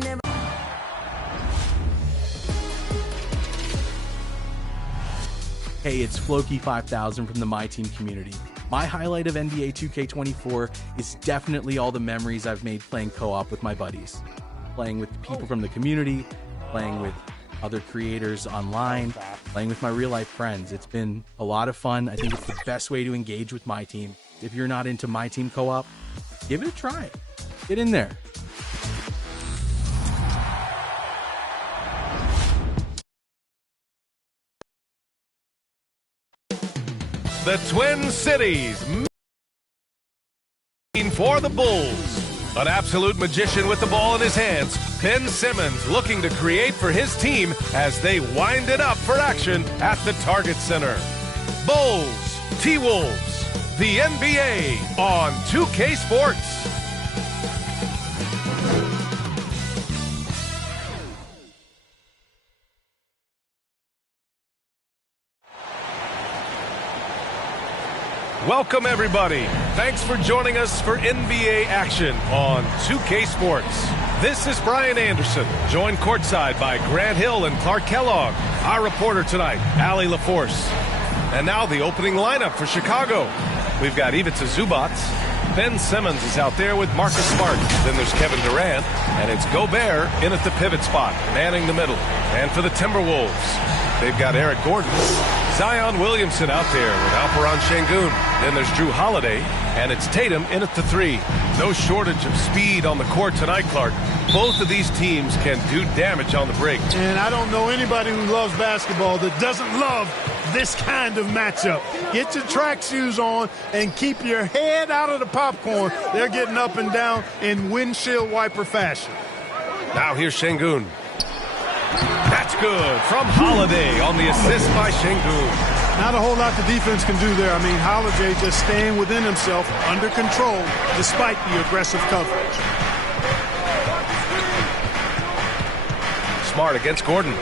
never. Hey, it's Floki5000 from the My Team community. My highlight of NBA 2K24 is definitely all the memories I've made playing co-op with my buddies. Playing with people from the community, playing with other creators online, playing with my real-life friends. It's been a lot of fun. I think it's the best way to engage with My Team. If you're not into My Team co-op, give it a try. Get in there. The Twin Cities for the Bulls. An absolute magician with the ball in his hands, Ben Simmons looking to create for his team as they wind it up for action at the Target Center. Bulls, T-Wolves, the NBA on 2K Sports. Welcome, everybody. Thanks for joining us for NBA action on 2K Sports. This is Brian Anderson, joined courtside by Grant Hill and Clark Kellogg. Our reporter tonight, Allie LaForce. And now the opening lineup for Chicago. We've got Ivica Zubac. Ben Simmons is out there with Marcus Smart. Then there's Kevin Durant, and it's Gobert in at the pivot spot, manning the middle. And for the Timberwolves, they've got Eric Gordon. Zion Williamson out there with Alperen Şengün. Then there's Drew Holiday, and it's Tatum in at the three. No shortage of speed on the court tonight, Clark. Both of these teams can do damage on the break. And I don't know anybody who loves basketball that doesn't love this kind of matchup. Get your track shoes on and keep your head out of the popcorn. They're getting up and down in windshield wiper fashion. Now here's Şengün. That's good from Holiday on the assist by Şengün. Not a whole lot the defense can do there. I mean, Holiday just staying within himself, under control, despite the aggressive coverage. Smart against Gordon.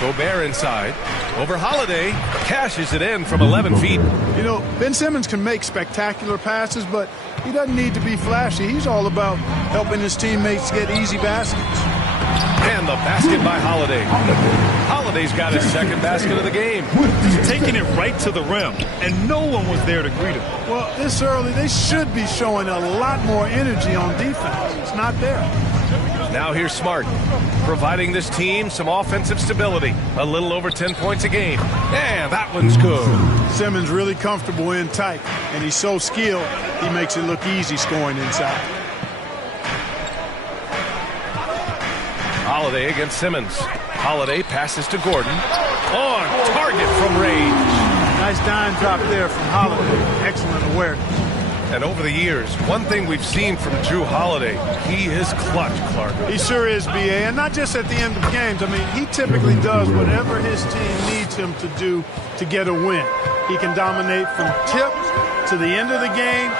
Gobert inside. Over Holiday. Cashes it in from 11 feet. You know, Ben Simmons can make spectacular passes, but he doesn't need to be flashy. He's all about helping his teammates get easy baskets. And the basket by Holiday. Holiday's got his second basket of the game. He's taking it right to the rim, and no one was there to greet him. Well, this early, they should be showing a lot more energy on defense. It's not there. Now here's Smart, providing this team some offensive stability. A little over 10 points a game. And that one's good. Simmons really comfortable in tight, and he's so skilled, he makes it look easy scoring inside. Holiday against Simmons. Holiday passes to Gordon. On target from range. Nice dime drop there from Holiday. Excellent awareness. And over the years, one thing we've seen from Drew Holiday, he is clutch, Clark. He sure is, B.A., and not just at the end of games. I mean, he typically does whatever his team needs him to do to get a win. He can dominate from tip to the end of the game,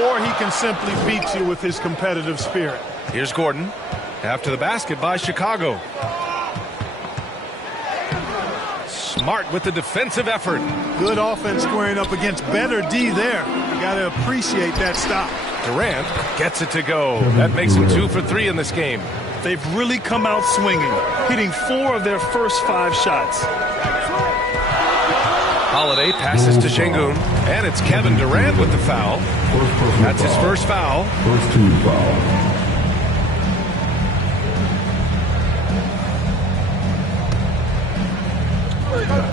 or he can simply beat you with his competitive spirit. Here's Gordon. After the basket by Chicago. Smart with the defensive effort. Good offense squaring up against better D there. You got to appreciate that stop. Durant gets it to go. That makes him 2 for 3 in this game. They've really come out swinging, hitting 4 of their first 5 shots. Holiday passes to Şengün, and it's Kevin Durant with the foul. That's his first foul. First team foul.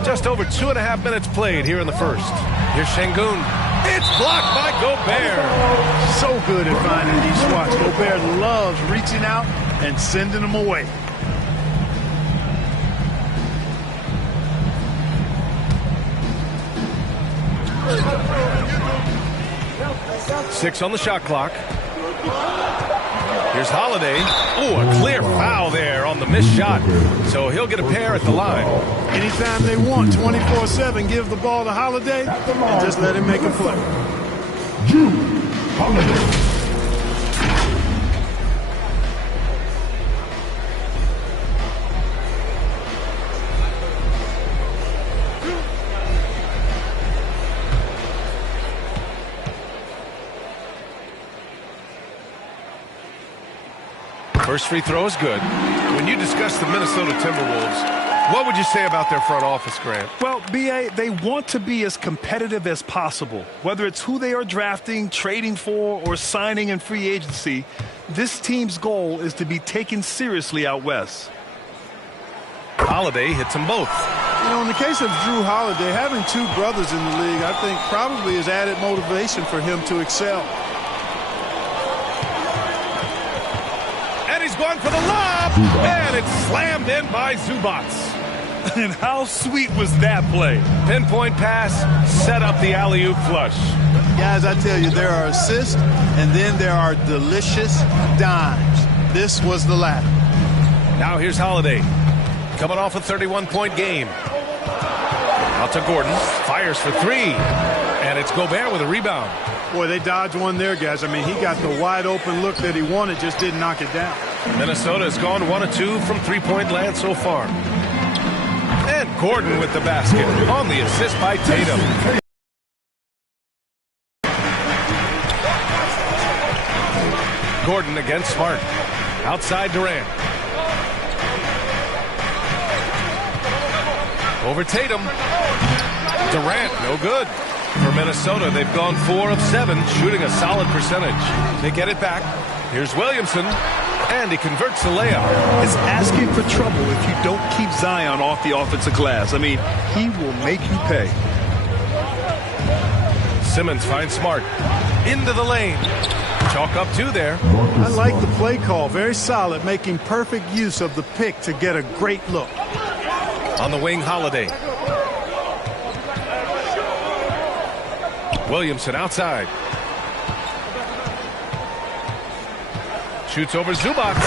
Just over 2.5 minutes played here in the first. Here's Şengün. It's blocked by Gobert. So good at finding these spots. Gobert loves reaching out and sending them away. Six on the shot clock. Here's Holiday. Oh, a clear foul there on the missed shot. So he'll get a pair at the line. Anytime they want, 24/7, give the ball to Holiday and just let him make a play. Drew Holiday. First free throw is good. When you discuss the Minnesota Timberwolves, what would you say about their front office, Grant? Well, B.A., they want to be as competitive as possible. Whether it's who they are drafting, trading for, or signing in free agency, this team's goal is to be taken seriously out west. Holiday hits them both. You know, in the case of Drew Holiday, having two brothers in the league, I think probably is added motivation for him to excel. And he's going for the lob, and it's slammed in by Zubac. And how sweet was that play? Pinpoint pass, set up the alley-oop flush. Guys, I tell you, there are assists, and then there are delicious dimes. This was the latter. Now here's Holiday, coming off a 31-point game. Out to Gordon, fires for three, and it's Gobert with a rebound. Boy, they dodged one there, guys. I mean, he got the wide-open look that he wanted, just didn't knock it down. Minnesota has gone 1 of 2 from three-point land so far. And Gordon with the basket on the assist by Tatum. Gordon against Smart. Outside Durant. Over Tatum. Durant, no good. For Minnesota, they've gone 4 of 7, shooting a solid percentage. They get it back. Here's Williamson, and he converts the layup. It's asking for trouble if you don't keep Zion off the offensive glass. I mean, he will make you pay. Simmons finds Smart. Into the lane. Chalk up 2 there. I like the play call. Very solid, making perfect use of the pick to get a great look. On the wing, Holiday. Williamson outside. Shoots over Zubac.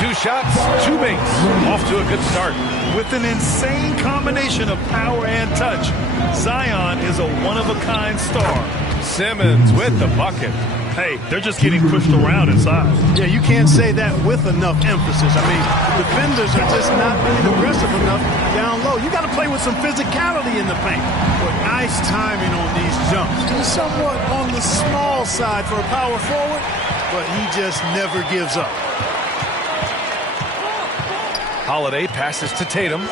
2 shots, 2 makes. Off to a good start. With an insane combination of power and touch, Zion is a one-of-a-kind star. Simmons with the bucket. Hey, they're just getting pushed around inside. Yeah, you can't say that with enough emphasis. I mean, defenders are just not being aggressive enough down low. You got to play with some physicality in the paint. But nice timing on these jumps. He's somewhat on the small side for a power forward, but he just never gives up. Holiday passes to Tatum.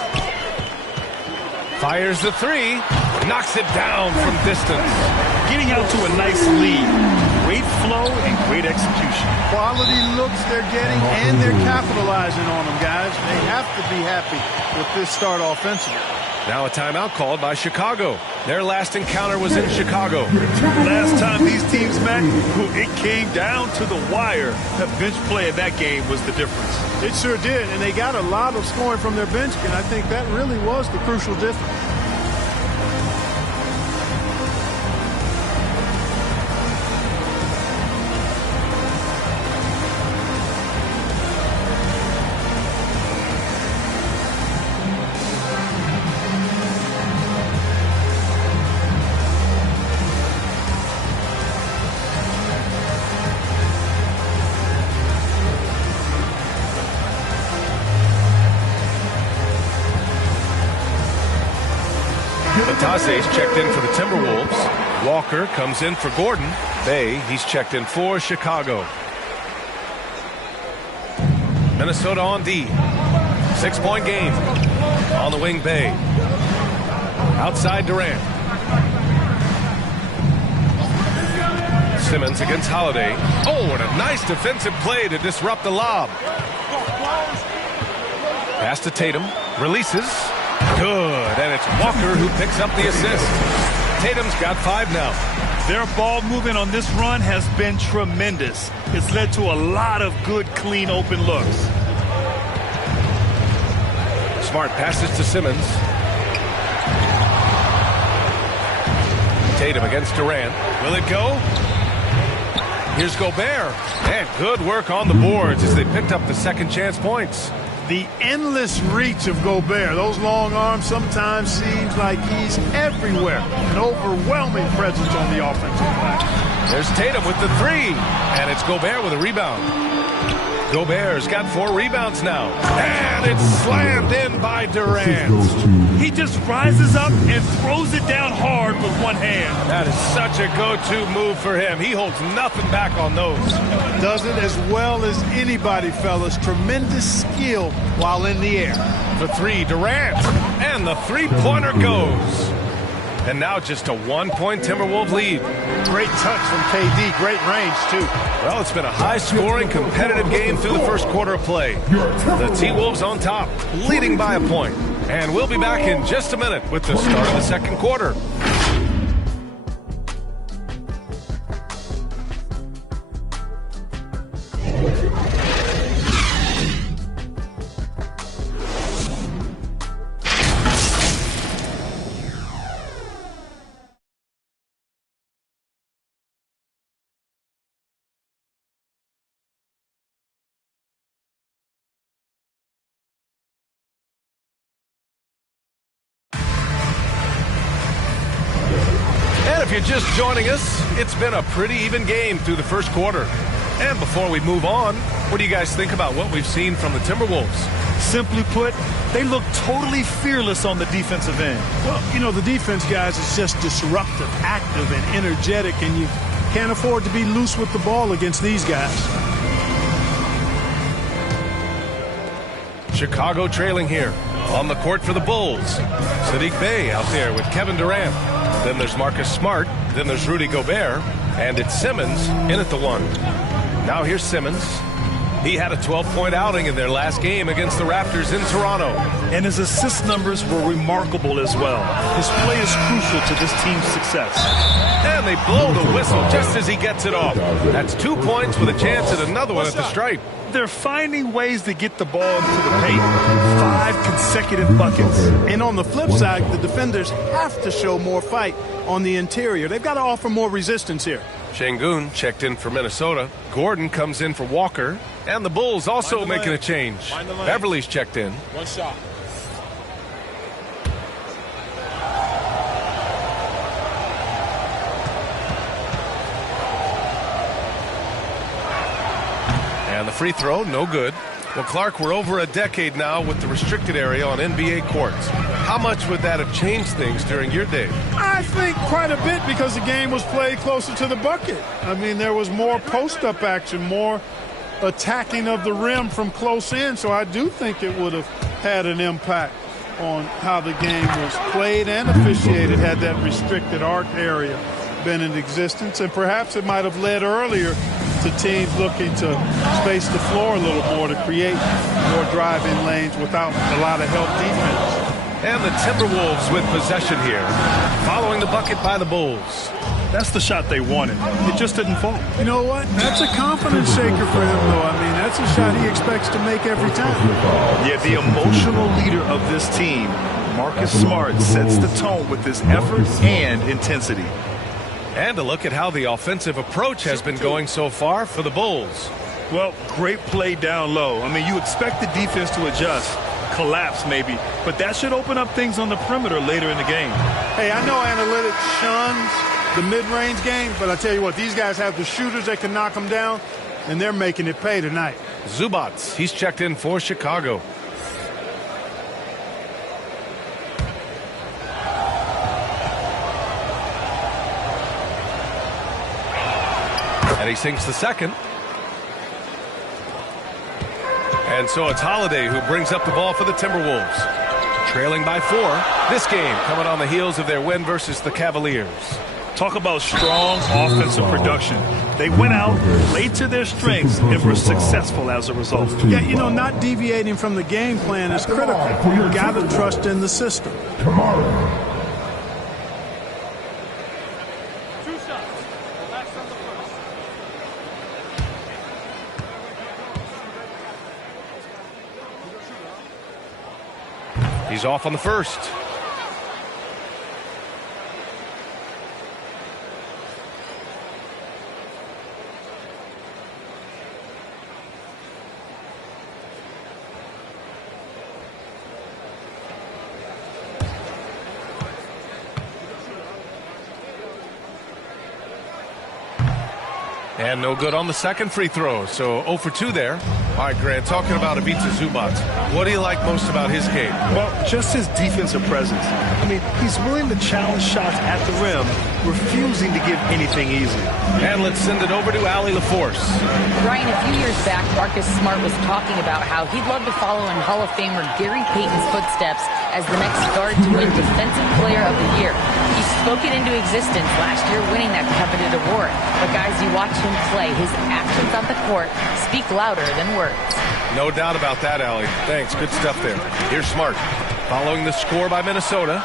Fires the 3. Knocks it down from distance. Getting out to a nice lead. Great flow and great execution. Quality looks they're getting, and they're capitalizing on them, guys. They have to be happy with this start offensively. Now a timeout called by Chicago. Their last encounter was in Chicago. Last time these teams met, it came down to the wire. The bench play in that game was the difference. It sure did, and they got a lot of scoring from their bench, and I think that really was the crucial difference. Tase's checked in for the Timberwolves. Walker comes in for Gordon. Bay, he's checked in for Chicago. Minnesota on D. 6-point game. On the wing, Bay. Outside Durant. Simmons against Holiday. Oh, and a nice defensive play to disrupt the lob. Pass to Tatum. Releases. Good, and it's Walker who picks up the assist. Tatum's got 5 now. Their ball movement on this run has been tremendous. It's led to a lot of good, clean, open looks. Smart passes to Simmons. Tatum against Durant. Will it go? Here's Gobert. And good work on the boards as they picked up the second chance points. The endless reach of Gobert. Those long arms sometimes seems like he's everywhere. An overwhelming presence on the offensive glass. There's Tatum with the 3. And it's Gobert with a rebound. Gobert's got 4 rebounds now. And it's slammed in by Durant. He just rises up and throws it down hard with one hand. That is such a go-to move for him. He holds nothing back on those. Does it as well as anybody, fellas. Tremendous skill while in the air. The 3, Durant. And the three-pointer goes. And now just a 1-point Timberwolves lead. Great touch from KD. Great range, too. Well, it's been a high-scoring, competitive game through the first quarter of play. The T-Wolves on top, leading by a point. And we'll be back in just a minute with the start of the second quarter. And if you're just joining us, it's been a pretty even game through the first quarter. And before we move on, what do you guys think about what we've seen from the Timberwolves? Simply put, they look totally fearless on the defensive end. Well, you know, the defense, guys, is just disruptive, active, and energetic, and you can't afford to be loose with the ball against these guys. Chicago trailing here. On the court for the Bulls. Sadiq Bey out there with Kevin Durant. Then there's Marcus Smart. Then there's Rudy Gobert. And it's Simmons in at the 1. Now here's Simmons. He had a 12-point outing in their last game against the Raptors in Toronto. And his assist numbers were remarkable as well. His play is crucial to this team's success. And they blow the whistle just as he gets it off. That's 2 points with a chance at another one at the stripe. They're finding ways to get the ball into the paint. 5 consecutive buckets. And on the flip side, the defenders have to show more fight on the interior. They've got to offer more resistance here. Şengün checked in for Minnesota. Gordon comes in for Walker. And the Bulls also making a change. Beverly's checked in. One shot. And the free throw, no good. Well, Clark, we're over a decade now with the restricted area on NBA courts. How much would that have changed things during your day? I think quite a bit because the game was played closer to the bucket. I mean, there was more post-up action, more attacking of the rim from close in, so I do think it would have had an impact on how the game was played and officiated had that restricted arc area been in existence, and perhaps it might have led earlier to teams looking to space the floor a little more to create more driving lanes without a lot of help defense. And the Timberwolves with possession here, following the bucket by the Bulls. That's the shot they wanted. It just didn't fall. You know what? That's a confidence shaker for him, though. I mean, that's a shot he expects to make every time. Yeah, the emotional leader of this team, Marcus Smart, sets the tone with his effort and intensity. And a look at how the offensive approach has been going so far for the Bulls. Well, great play down low. I mean, you expect the defense to adjust, collapse maybe, but that should open up things on the perimeter later in the game. Hey, I know analytics shuns the mid-range game, but I tell you what, these guys have the shooters that can knock them down, and they're making it pay tonight. Zubats, he's checked in for Chicago. And he sinks the second. And so it's Holiday who brings up the ball for the Timberwolves. Trailing by 4. This game coming on the heels of their win versus the Cavaliers. Talk about strong offensive production. They went out, played to their strengths, and were successful as a result. Yeah, you know, not deviating from the game plan is critical. You got to trust in the system. Tomorrow. He's off on the first. And no good on the second free throw, so 0 for 2 there. All right, Grant, talking about Ivica Zubac, what do you like most about his game? Well, just his defensive presence. I mean, he's willing to challenge shots at the rim, refusing to give anything easy. And let's send it over to Allie LaForce. Brian, a few years back, Marcus Smart was talking about how he'd love to follow in Hall of Famer Gary Payton's footsteps as the next guard to win Defensive Player of the Year. He spoke it into existence last year, winning that coveted award. But guys, you watch him play, his actions on the court speak louder than words. No doubt about that, Allie. Thanks. Good stuff there. Here's Smart. Following the score by Minnesota.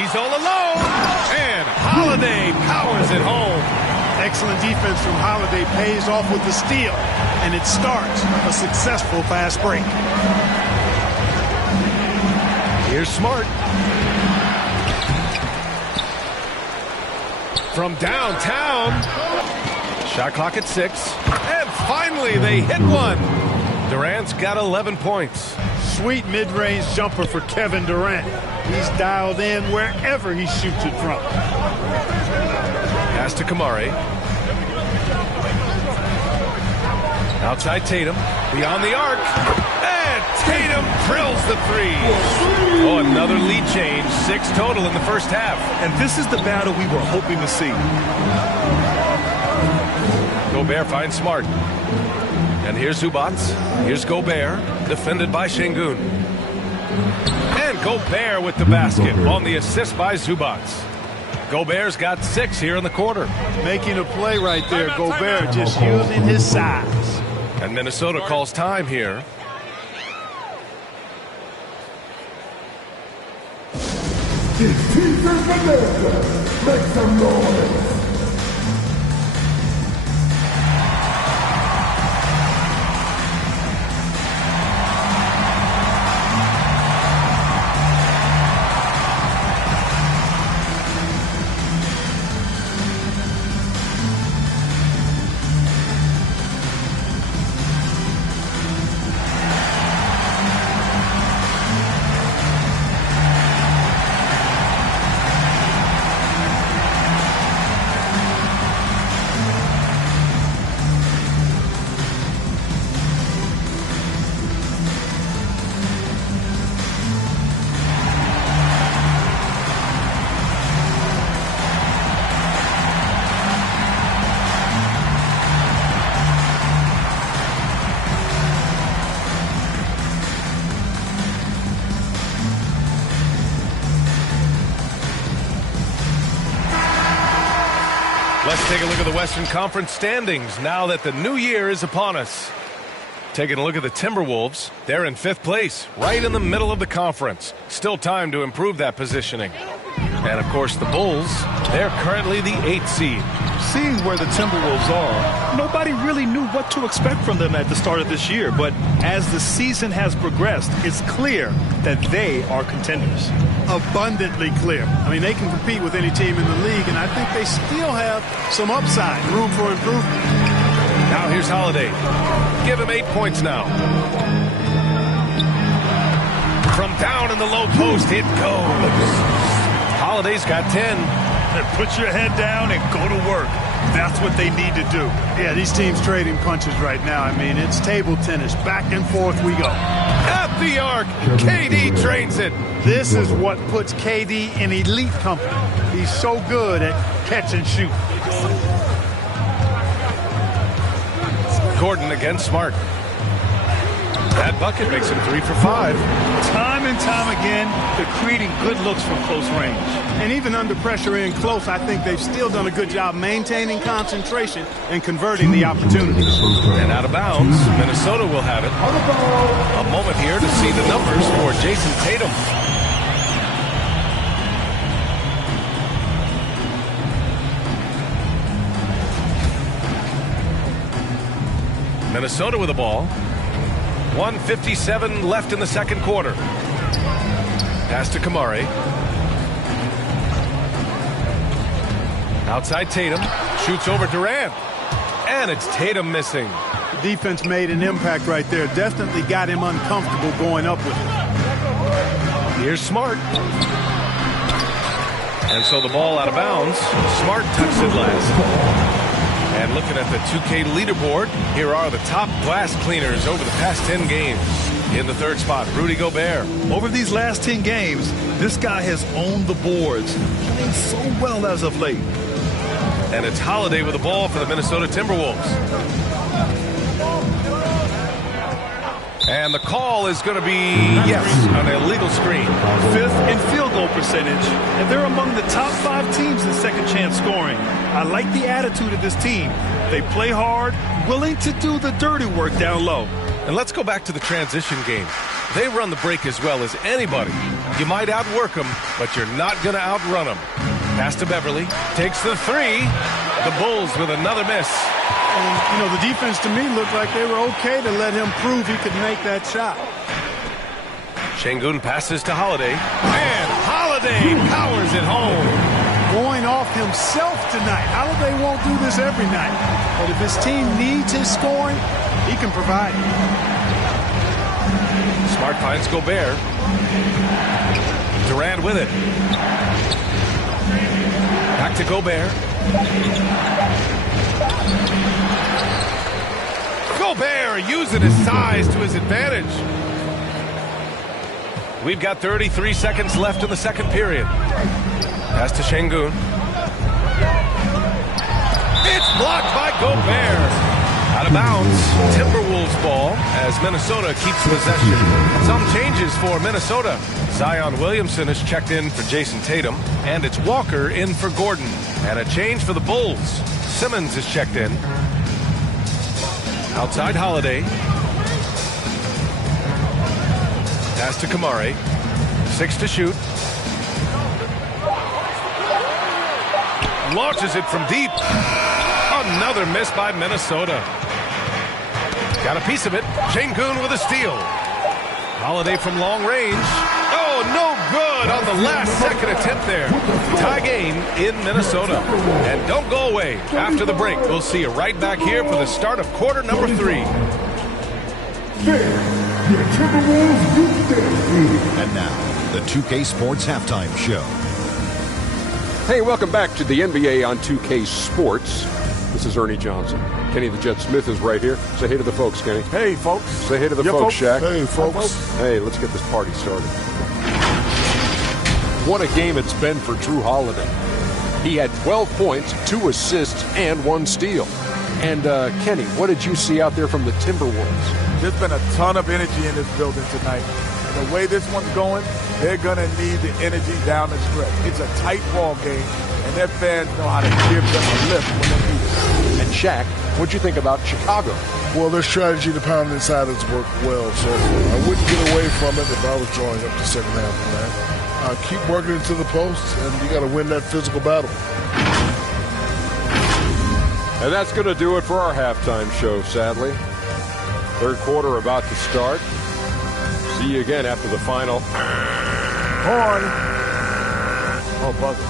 He's all alone. And Holiday powers it home. Excellent defense from Holiday pays off with the steal. And it starts a successful fast break. Here's Smart. From downtown. Shot clock at 6. And finally, they hit one. Durant's got 11 points. Sweet mid-range jumper for Kevin Durant. He's dialed in wherever he shoots it from. Pass to Kamari. Outside Tatum. Beyond the arc. And Tatum drills the three. Oh, another lead change. 6 total in the first half. And this is the battle we were hoping to see. Gobert finds Smart. And here's Zubac. Here's Gobert, defended by Şengün. And Gobert with the basket on the assist by Zubac. Gobert's got 6 here in the quarter. Making a play right there. Gobert just using his size. And Minnesota calls time here. It's Teaser Vanessa. Make some noise. Let's take a look at the Western Conference standings now that the new year is upon us. Taking a look at the Timberwolves, they're in 5th place, right in the middle of the conference. Still time to improve that positioning. And, of course, the Bulls, they're currently the 8th seed. Seeing where the Timberwolves are, nobody really knew what to expect from them at the start of this year. But as the season has progressed, it's clear that they are contenders. Abundantly clear. I mean, they can compete with any team in the league, and I think they still have some upside, room for improvement. Now here's Holiday. Give him 8 points now. From down in the low post, it goes. Holiday's got 10. Put your head down and go to work. That's what they need to do. Yeah, these teams trading punches right now. I mean, it's table tennis. Back and forth we go. At the arc, KD drains it. This is what puts KD in elite company. He's so good at catch and shoot. Gordon against Smart. That bucket makes him 3 for 5. Time and time again, they're creating good looks from close range. And even under pressure in close, I think they've still done a good job maintaining concentration and converting the opportunities. And out of bounds, Minnesota will have it. A moment here to see the numbers for Jason Tatum. Minnesota with the ball. 1:57 left in the second quarter. Pass to Kamari. Outside Tatum. Shoots over Durant. And it's Tatum missing. The defense made an impact right there. Definitely got him uncomfortable going up with it. Here's Smart. And so the ball out of bounds. Smart tucks it last. And looking at the 2K leaderboard, here are the top glass cleaners over the past 10 games. In the third spot, Rudy Gobert. Over these last 10 games, this guy has owned the boards, playing so well as of late. And it's Holiday with the ball for the Minnesota Timberwolves. And the call is going to be, yes, an illegal screen. 5th in field goal percentage, and they're among the top 5 teams in second chance scoring. I like the attitude of this team. They play hard, willing to do the dirty work down low. And let's go back to the transition game. They run the break as well as anybody. You might outwork them, but you're not going to outrun them. Pass to Beverly, takes the 3. The Bulls with another miss. And, you know, the defense to me looked like they were okay to let him prove he could make that shot. Şengün passes to Holiday. And Holiday powers it home. Going off himself tonight. Holiday won't do this every night. But if his team needs his scoring, he can provide it. Smart finds Gobert. Durant with it. Back to Gobert. Gobert using his size to his advantage. We've got 33 seconds left in the second period. Pass to Şengün. It's blocked by Gobert. Out of bounds. Timberwolves ball as Minnesota keeps possession. Some changes for Minnesota. Zion Williamson has checked in for Jason Tatum. And it's Walker in for Gordon. And a change for the Bulls. Simmons is checked in. Outside Holiday. Pass to Kamari. 6 to shoot. Launches it from deep. Another miss by Minnesota. Got a piece of it. Şengün with a steal. Holiday from long range. Oh, no good on the last second attempt there. Tie game in Minnesota. And don't go away. After the break, we'll see you right back here for the start of quarter number 3. And now, the 2K Sports Halftime Show. Hey, welcome back to the NBA on 2K Sports. This is Ernie Johnson. Kenny the Jet Smith is right here. Say hey to the folks, Kenny. Hey, folks. Say hey to the folks, Shaq. Hey, folks. Hey, let's get this party started. What a game it's been for Drew Holiday. He had 12 points, 2 assists, and 1 steal. And, Kenny, what did you see out there from the Timberwolves? There's been a ton of energy in this building tonight. And the way this one's going, they're going to need the energy down the stretch. It's a tight ball game, and their fans know how to give them a lift when they need it. And Shaq, what'd you think about Chicago? Well, their strategy to pound inside has worked well, so I wouldn't get away from it if I was drawing up the second half of that. Keep working into the post, and you got to win that physical battle. And that's going to do it for our halftime show, sadly. Third quarter about to start. See you again after the final. Horn. Oh, buzzer.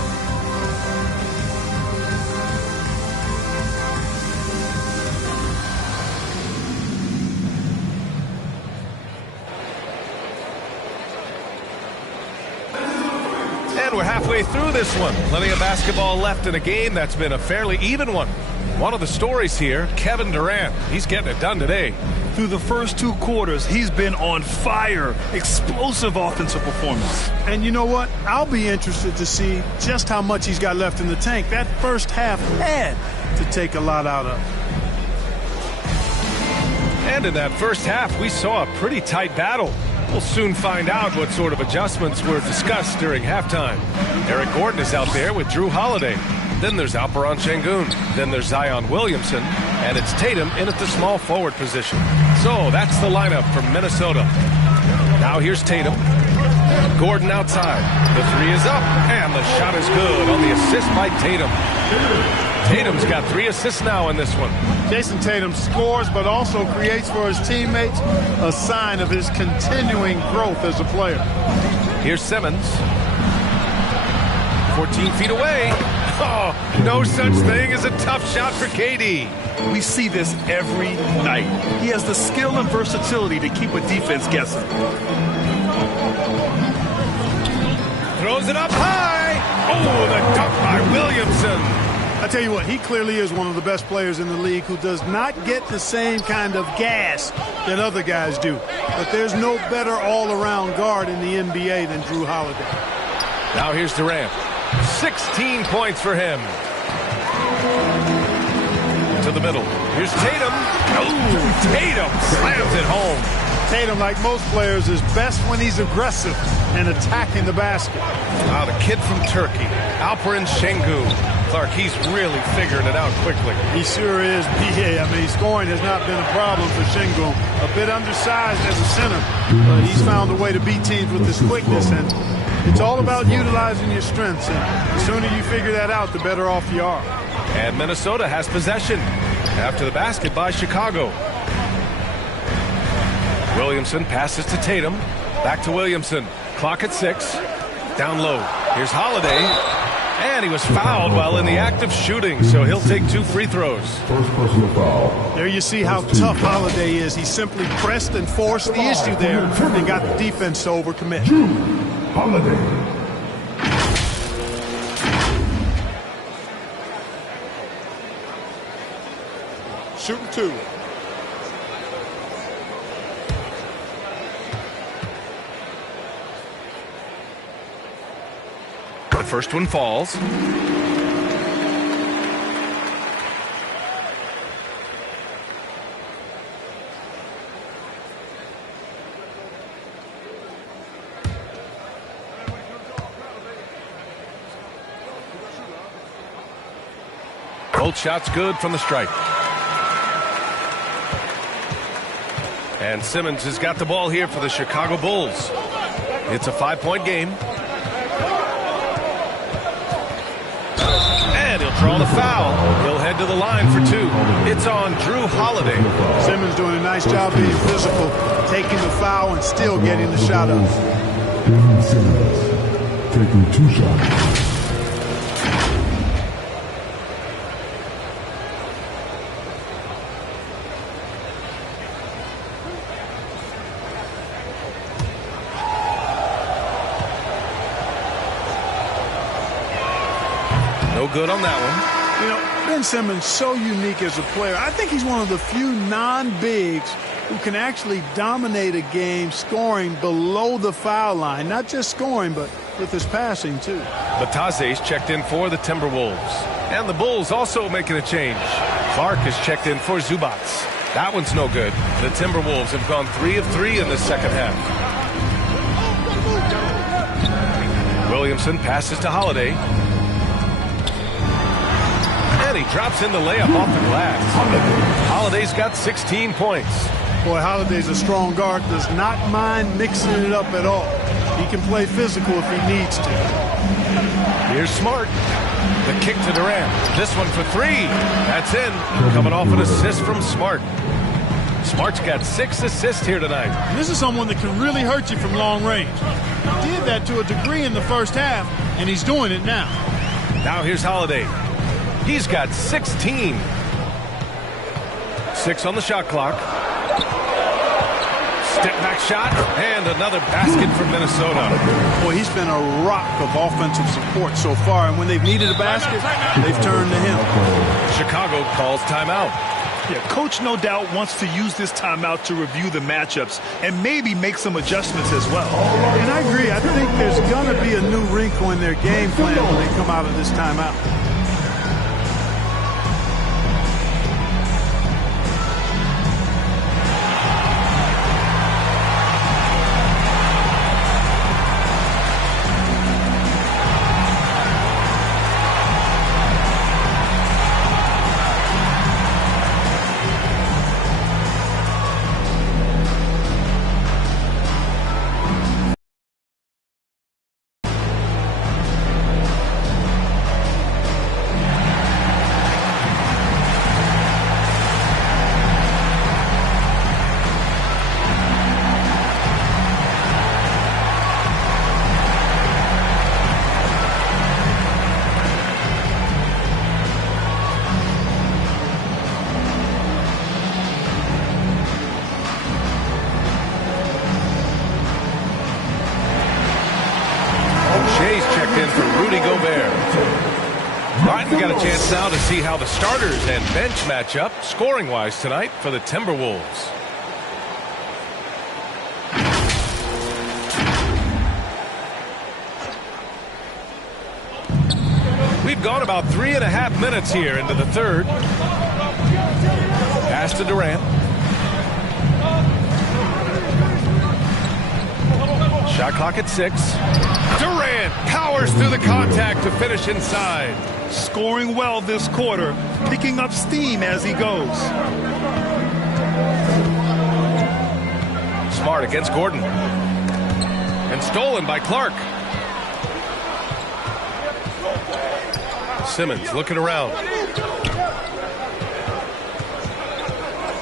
And we're halfway through this one. Plenty of basketball left in a game that's been a fairly even one. One of the stories here, Kevin Durant. He's getting it done today. Through the first 2 quarters, he's been on fire. Explosive offensive performance. And you know what? I'll be interested to see just how much he's got left in the tank. That first half had to take a lot out of. And in that first half, we saw a pretty tight battle. We'll soon find out what sort of adjustments were discussed during halftime. Eric Gordon is out there with Drew Holiday. Then there's Alperen Şengün. Then there's Zion Williamson. And it's Tatum in at the small forward position. So that's the lineup from Minnesota. Now here's Tatum. Gordon outside. The 3 is up. And the shot is good on the assist by Tatum. Tatum's got 3 assists now in this one. Jason Tatum scores, but also creates for his teammates a sign of his continuing growth as a player. Here's Simmons. 14 feet away. Oh, no such thing as a tough shot for KD. We see this every night. He has the skill and versatility to keep a defense guessing. Throws it up high. Oh, the dunk by Williamson. I tell you what, he clearly is one of the best players in the league who does not get the same kind of gas that other guys do. But there's no better all-around guard in the NBA than Drew Holiday. Now here's Durant. 16 points for him. To the middle. Here's Tatum. Oh, Tatum slams it home. Tatum, like most players, is best when he's aggressive and attacking the basket. Wow, the kid from Turkey, Alperen Şengün. Clark, he's really figuring it out quickly. He sure is, B.A. I mean, scoring has not been a problem for Şengün. A bit undersized as a center, but he's found a way to beat teams with his quickness, and it's all about utilizing your strengths. And the sooner you figure that out, the better off you are. And Minnesota has possession after the basket by Chicago. Williamson passes to Tatum. Back to Williamson. Clock at 6. Down low. Here's Holiday. And he was fouled while in the act of shooting, so he'll take 2 free throws. First personal foul. There you see how tough Holiday is. He simply pressed and forced the issue there and got the defense to overcommit. Holiday. Shooting 2. The first one falls. Both shots good from the stripe. And Simmons has got the ball here for the Chicago Bulls. It's a 5-point game. And he'll draw the foul. He'll head to the line for 2. It's on Drew Holiday. Simmons doing a nice job being physical, taking the foul and still getting the shot up. Simmons taking 2 shots. No good on that one. You know, Ben Simmons so unique as a player. I think he's one of the few non-bigs who can actually dominate a game scoring below the foul line. Not just scoring, but with his passing, too. Batase's checked in for the Timberwolves. And the Bulls also making a change. Clark has checked in for Zubac. That one's no good. The Timberwolves have gone 3 of 3 in the second half. Williamson passes to Holiday. And he drops in the layup off the glass. Holiday's got 16 points. Boy, Holiday's a strong guard, does not mind mixing it up at all. He can play physical if he needs to. Here's Smart. The kick to Durant. This one for 3. That's in. Coming off an assist from Smart. Smart's got 6 assists here tonight. And this is someone that can really hurt you from long range. He did that to a degree in the first half, and he's doing it now. Now here's Holiday. He's got 16. 6 on the shot clock. Step back shot, and another basket from Minnesota. Boy, he's been a rock of offensive support so far, and when they've needed a basket, they've turned to him. Chicago calls timeout. Yeah, coach no doubt wants to use this timeout to review the matchups and maybe make some adjustments as well. And I agree. I think there's going to be a new wrinkle in their game plan when they come out of this timeout. Let's now to see how the starters and bench match up scoring-wise tonight for the Timberwolves. We've gone about 3.5 minutes here into the third. Pass to Durant. Shot clock at 6. Durant powers through the contact to finish inside. Scoring well this quarter, picking up steam as he goes. Smart against Gordon. And stolen by Clark. Simmons looking around.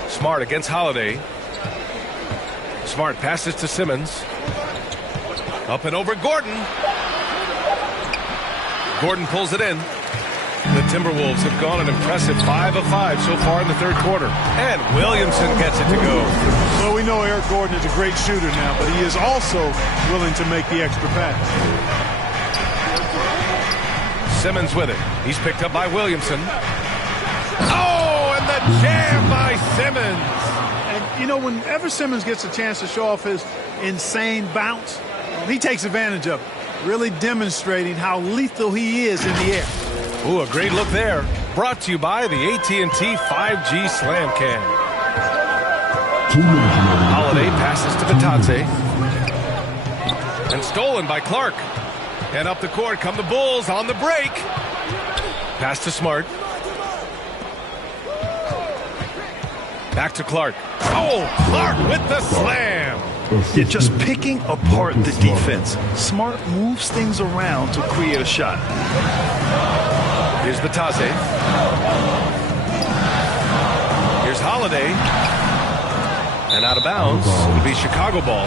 Smart against Holiday. Smart passes to Simmons. Up and over Gordon. Gordon pulls it in. The Timberwolves have gone an impressive 5 of 5 so far in the third quarter. And Williamson gets it to go. Well, we know Eric Gordon is a great shooter now, but he is also willing to make the extra pass. Simmons with it. He's picked up by Williamson. Oh, and the jam by Simmons. And, you know, whenever Simmons gets a chance to show off his insane bounce, he takes advantage of it, really demonstrating how lethal he is in the air. Ooh, a great look there. Brought to you by the AT&T 5G Slam Cam. Holiday passes to Batadze. And stolen by Clark. And up the court come the Bulls on the break. Pass to Smart. Back to Clark. Oh, Clark with the slam. You're just picking apart the defense. Smart moves things around to create a shot. Here's Batadze. Here's Holiday. And out of bounds. It'll be Chicago ball.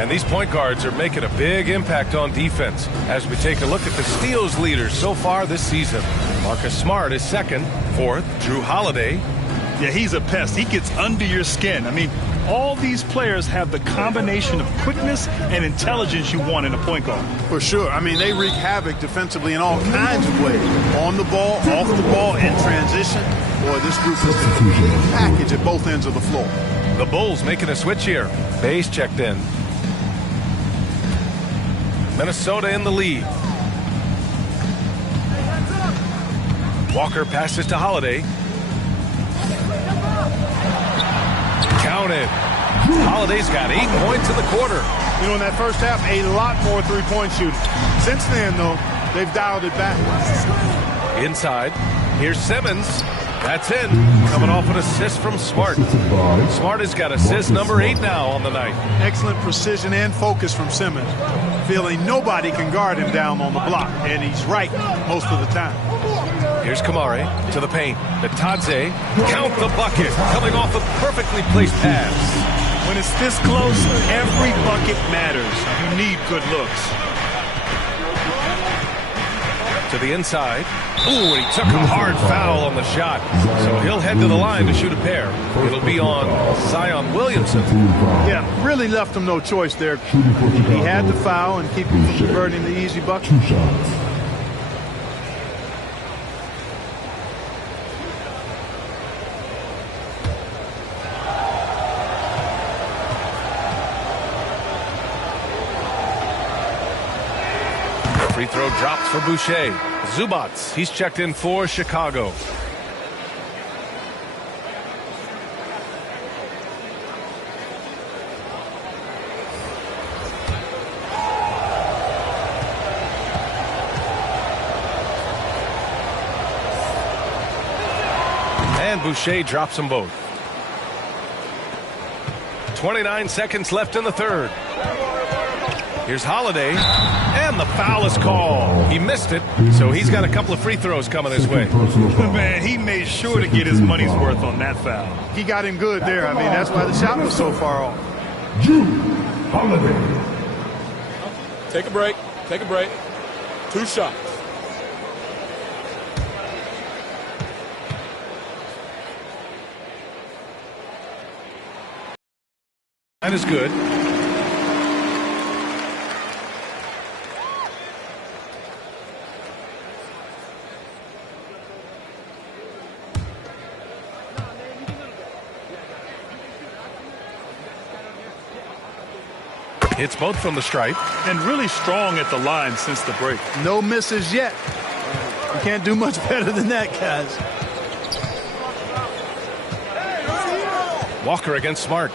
And these point guards are making a big impact on defense as we take a look at the steals leaders so far this season. Marcus Smart is second. Fourth, Drew Holiday. Yeah, he's a pest. He gets under your skin. I mean, all these players have the combination of quickness and intelligence you want in a point guard. For sure. I mean, they wreak havoc defensively in all kinds of ways. On the ball, off the ball, in transition. Boy, this group is a package at both ends of the floor. The Bulls making a switch here. Bayes checked in. Minnesota in the lead. Walker passes to Holiday. Counted. Holiday's got 8 points in the quarter. You know, in that first half, a lot more three-point shooting. Since then, though, they've dialed it back. Inside. Here's Simmons. That's in. Coming off an assist from Smart. Smart has got assist number 8 now on the night. Excellent precision and focus from Simmons. Feeling nobody can guard him down on the block, and he's right most of the time. Here's Kamare to the paint. Batadze, count the bucket, coming off a perfectly placed pass. When it's this close, every bucket matters. You need good looks. To the inside. Ooh, and he took a hard foul on the shot. So he'll head to the line to shoot a pair. It'll be on Zion Williamson. Yeah, really left him no choice there. He had to foul and keep him from converting the easy bucket. Free throw dropped for Boucher. Zubats, he's checked in for Chicago. And Boucher drops them both. 29 seconds left in the third. Here's Holiday, and the foul is called. He missed it, so he's got a couple of free throws coming his way. Man, he made sure to get his money's worth on that foul. He got him good there. I mean, that's why the shot was so far off. Drew Holiday. Take a break. Take a break. 2 shots. That is good. Hits both from the stripe. And really strong at the line since the break. No misses yet. You can't do much better than that, guys. Walker against Smart.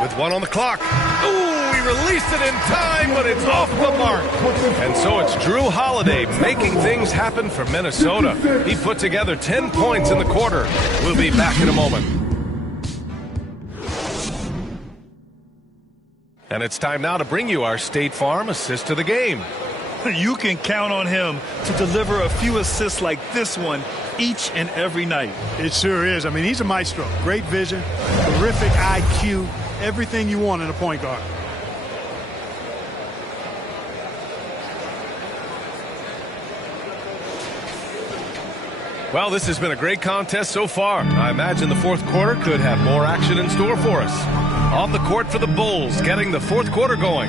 With 1 on the clock. Ooh, he released it in time, but it's off the mark. And so it's Drew Holiday making things happen for Minnesota. He put together 10 points in the quarter. We'll be back in a moment. And it's time now to bring you our State Farm assist of the game. You can count on him to deliver a few assists like this one each and every night. It sure is. I mean, he's a maestro. Great vision, terrific IQ, everything you want in a point guard. Well, this has been a great contest so far. I imagine the fourth quarter could have more action in store for us. On the court for the Bulls, getting the fourth quarter going.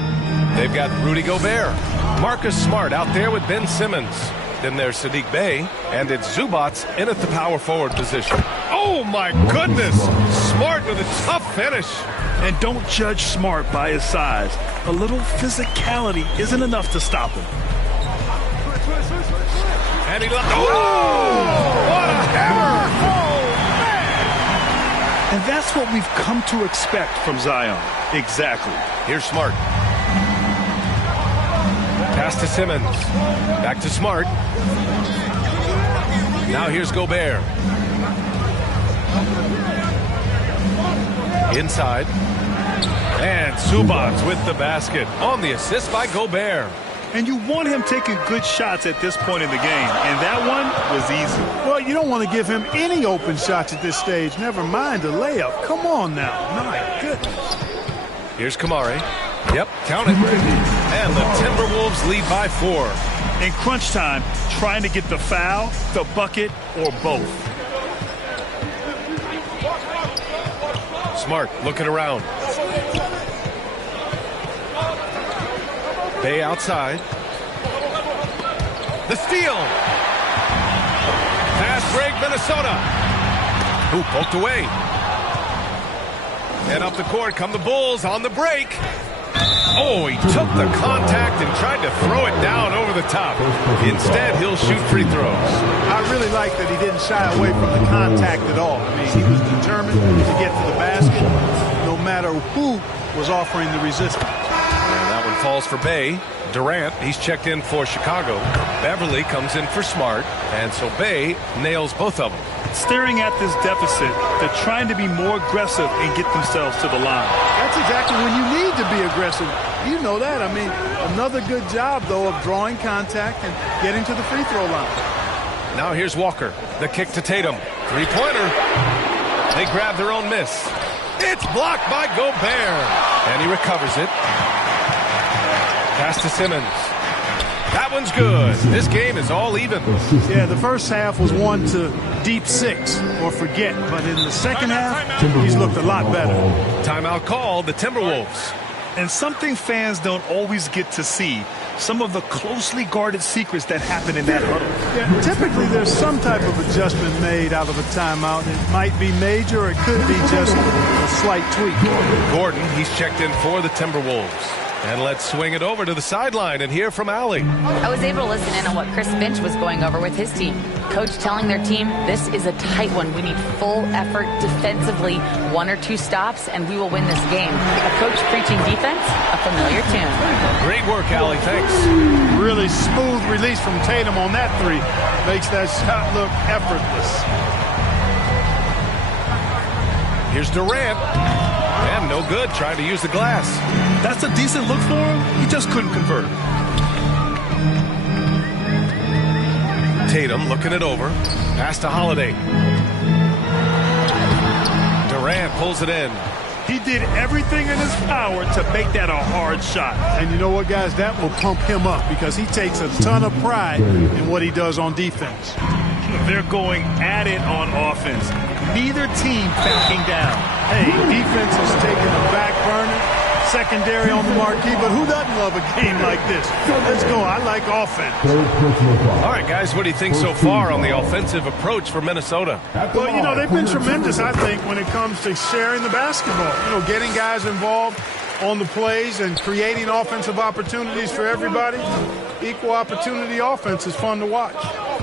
They've got Rudy Gobert, Marcus Smart out there with Ben Simmons. Then there's Sadiq Bey, and it's Zubats in at the power forward position. Oh, my goodness! Smart with a tough finish. And don't judge Smart by his size. A little physicality isn't enough to stop him. And he left. Oh! What a hammer! Oh, man! And that's what we've come to expect from Zion. Exactly. Here's Smart. Pass to Simmons. Back to Smart. Now here's Gobert. Inside. And Zubats with the basket on the assist by Gobert. And you want him taking good shots at this point in the game. And that one was easy. Well, you don't want to give him any open shots at this stage. Never mind a layup. Come on now. My goodness. Here's Kamari. Yep, count it. And the Timberwolves lead by 4. In crunch time, trying to get the foul, the bucket, or both. Smart looking around. Bey outside. The steal. Fast break, Minnesota. Who poked away. And up the court come the Bulls on the break. Oh, he took the contact and tried to throw it down over the top. Instead, he'll shoot free throws. I really like that he didn't shy away from the contact at all. I mean, he was determined to get to the basket no matter who was offering the resistance. And that one falls for Bey. Durant, he's checked in for Chicago. Beverly comes in for Smart. And so Bey nails both of them. Staring at this deficit, they're trying to be more aggressive and get themselves to the line. That's exactly when you need to be aggressive. You know that. I mean, another good job, though, of drawing contact and getting to the free throw line. Now here's Walker. The kick to Tatum. Three-pointer. They grab their own miss. It's blocked by Gobert. And he recovers it. Pass to Simmons. That one's good. This game is all even. Yeah, the first half was one to deep 6 or forget. But in the second half, he's looked a lot better. Timeout called, the Timberwolves. And something fans don't always get to see. Some of the closely guarded secrets that happen in that huddle. Yeah, typically there's some type of adjustment made out of a timeout. It might be major or it could be just a slight tweak. Gordon, he's checked in for the Timberwolves. And let's swing it over to the sideline and hear from Allie. I was able to listen in on what Chris Finch was going over with his team. Coach telling their team, this is a tight one. We need full effort defensively, 1 or 2 stops, and we will win this game. A coach preaching defense, a familiar tune. Great work, Allie. Thanks. Really smooth release from Tatum on that 3. Makes that shot look effortless. Here's Durant. And no good, trying to use the glass. That's a decent look for him. He just couldn't convert. Tatum looking it over. Pass to Holiday. Durant pulls it in. He did everything in his power to make that a hard shot. And you know what, guys? That will pump him up because he takes a ton of pride in what he does on defense. They're going at it on offense. Neither team backing down. Hey, defense is taking a back burner. secondary on the marquee, but who doesn't love a game like this? Let's go. I like offense. All right, guys, what do you think so far on the offensive approach for Minnesota? Well, you know, they've been tremendous, I think, when it comes to sharing the basketball. You know, getting guys involved on the plays and creating offensive opportunities for everybody. Equal opportunity offense is fun to watch.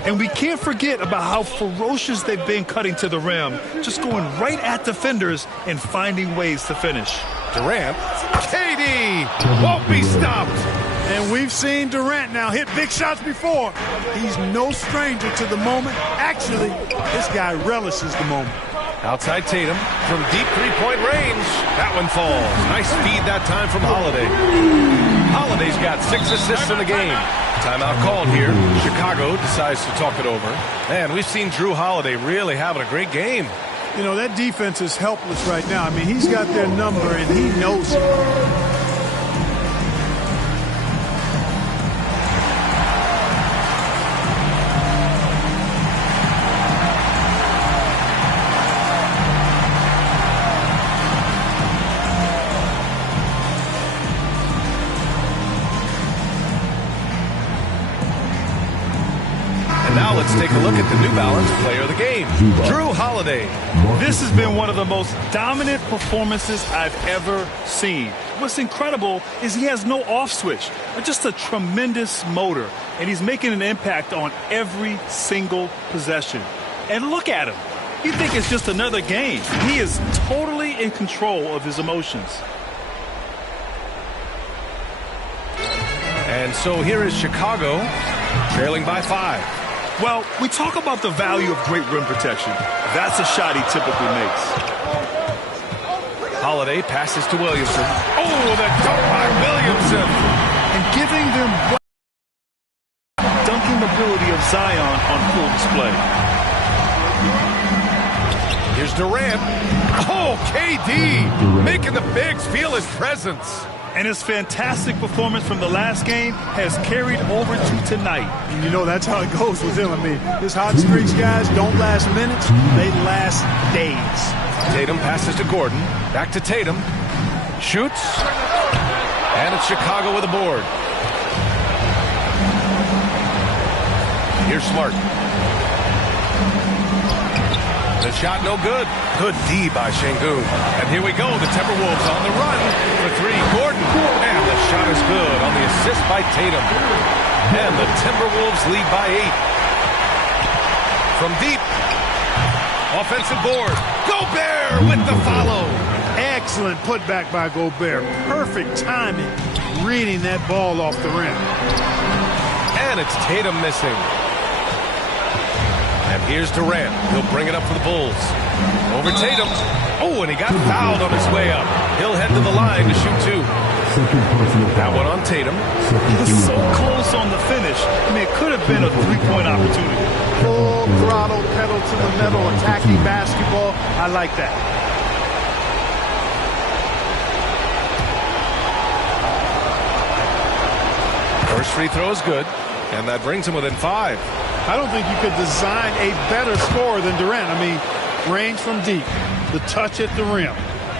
And we can't forget about how ferocious they've been cutting to the rim, just going right at defenders and finding ways to finish. Durant, KD won't be stopped. And we've seen Durant now hit big shots before. He's no stranger to the moment. Actually, this guy relishes the moment. Outside Tatum from deep three-point range. That one falls. Nice feed that time from Holiday. Holiday's got 6 assists in the game. Timeout called here. Chicago decides to talk it over. Man, we've seen Drew Holiday really having a great game. You know, that defense is helpless right now. I mean, he's got their number, and he knows it. Now let's take a look at the New Balance player of the game, Drew Holiday. This has been one of the most dominant performances I've ever seen. What's incredible is he has no off switch, but just a tremendous motor, and he's making an impact on every single possession. And look at him. You think it's just another game. He is totally in control of his emotions. And so here is Chicago, trailing by 5. Well, we talk about the value of great rim protection. That's a shot he typically makes. Holiday passes to Williamson. Oh, the dunk by Williamson. And giving them dunking ability of Zion on full display. Here's Durant. Oh, KD making the bigs feel his presence. And his fantastic performance from the last game has carried over to tonight. And you know, that's how it goes with him. I mean, his hot streaks, guys, don't last minutes. They last days. Tatum passes to Gordon. Back to Tatum. Shoots. And it's Chicago with a board. Here's Smart. The shot no good. Good D by Şengün. And here we go. The Timberwolves on the run for 3. Gordon. And the shot is good on the assist by Tatum. And the Timberwolves lead by 8. From deep. Offensive board. Gobert with the follow. Excellent putback by Gobert. Perfect timing. Reading that ball off the rim. And it's Tatum missing. And here's Durant. He'll bring it up for the Bulls. Over Tatum. Oh, and he got fouled on his way up. He'll head to the line to shoot 2. That one on Tatum. So close on the finish. I mean, it could have been a 3-point opportunity. Full throttle, pedal to the metal, attacking basketball. I like that. First free throw is good. And that brings him within 5. I don't think you could design a better scorer than Durant. I mean, range from deep, the touch at the rim,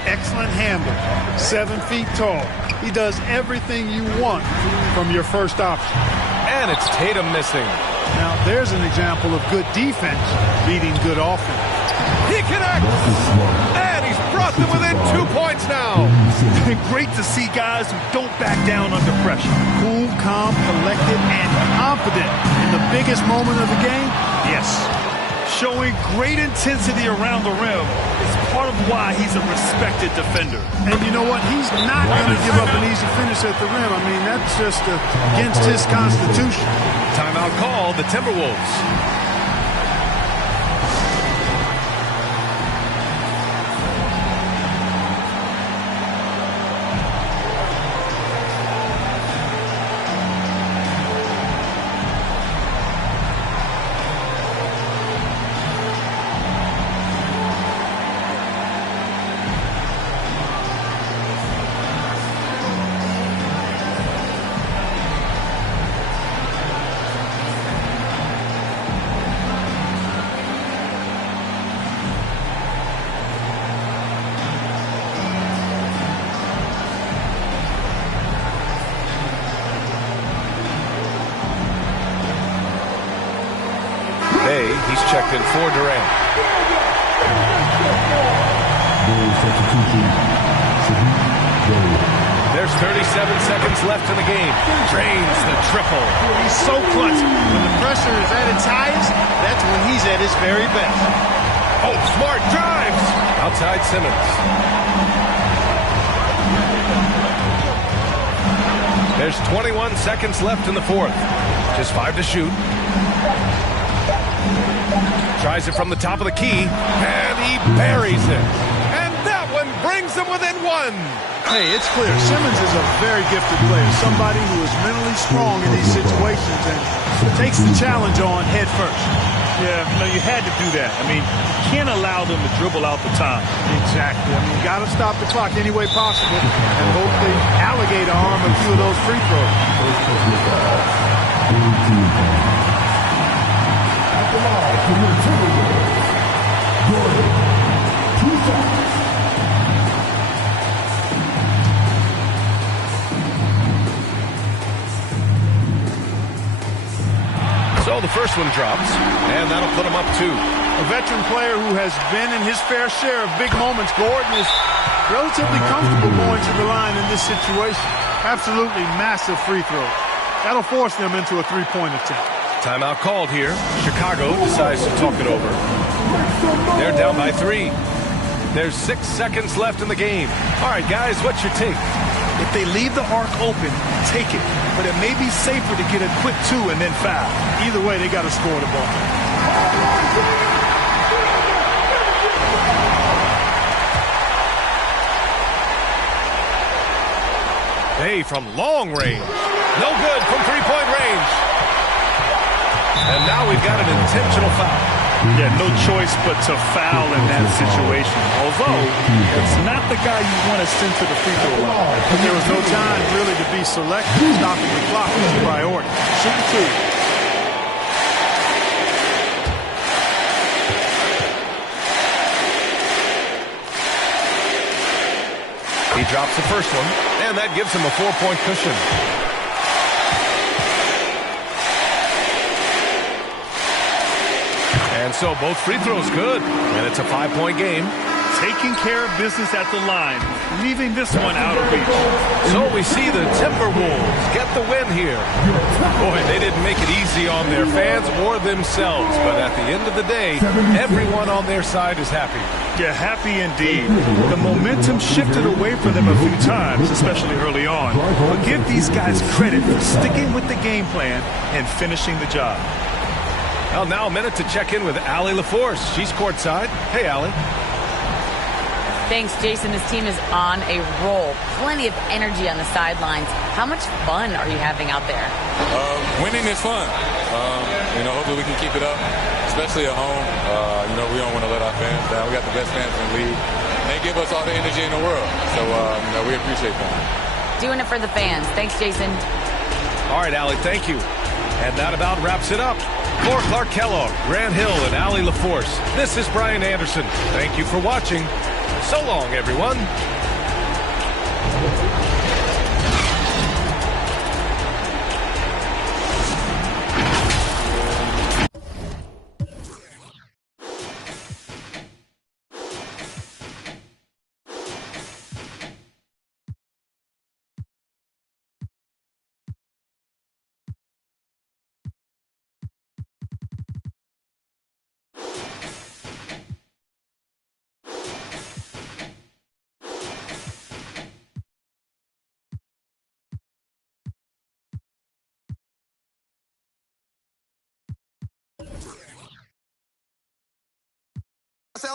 excellent handle, 7 feet tall. He does everything you want from your first option. And it's Tatum missing. Now, there's an example of good defense beating good offense. He connects! And he's brought them within 2 points now. Great to see guys who don't back down under pressure. Cool, calm, collected, and confident in the biggest moment of the game. Yes. Showing great intensity around the rim is part of why he's a respected defender. And you know what? He's not going to give up an easy finish at the rim. I mean, that's just against his constitution. Timeout call, the Timberwolves. He's checked in for Durant. There's 37 seconds left in the game. Drains the triple. He's so clutch. When the pressure is at its highest, that's when he's at his very best. Oh, Smart drives. Outside Simmons. There's 21 seconds left in the fourth. Just 5 to shoot. Tries it from the top of the key, and he buries it. And that one brings them within 1. Hey, it's clear. Simmons is a very gifted player, somebody who is mentally strong in these situations and takes the challenge on head first. Yeah, you had to do that. I mean, you can't allow them to dribble out the time. Exactly. I mean, you got to stop the clock any way possible and hope the alligator arm a few of those free throws. So the first one drops, and that'll put him up 2. A veteran player who has been in his fair share of big moments, Gordon is relatively comfortable going to the line in this situation. Absolutely massive free throw. That'll force them into a three-point attempt. Timeout called here. Chicago decides to talk it over. They're down by 3. There's 6 seconds left in the game. All right, guys, what's your take? If they leave the arc open, take it. But it may be safer to get a quick 2 and then foul. Either way, they got to score the ball. Hey, from long range. No good from three-point range. And now we've got an intentional foul. Yeah, no choice but to foul in that situation. Although, it's not the guy you want to send to the free throw line. But there was no time really to be selective. Stopping the clock was a priority. Shoot 2. He drops the first one, and that gives him a 4-point cushion. And so both free throws good, and it's a 5-point game. Taking care of business at the line, leaving this one out of reach. So we see the Timberwolves get the win here. Boy, they didn't make it easy on their fans or themselves, but at the end of the day, everyone on their side is happy. Yeah, happy indeed. The momentum shifted away from them a few times, especially early on. But give these guys credit for sticking with the game plan and finishing the job. Well, now a minute to check in with Allie LaForce. She's courtside. Hey, Allie. Thanks, Jason. This team is on a roll. Plenty of energy on the sidelines. How much fun are you having out there? Winning is fun. Hopefully we can keep it up, especially at home. We don't want to let our fans down. We got the best fans in the league. They give us all the energy in the world. So, we appreciate that. Doing it for the fans. Thanks, Jason. All right, Allie, thank you. And that about wraps it up. For Clark Kellogg, Grant Hill, and Allie LaForce, this is Brian Anderson. Thank you for watching. So long, everyone.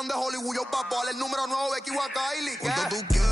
Donde Hollywood yo papo, el número 9 equivoca a Kylie.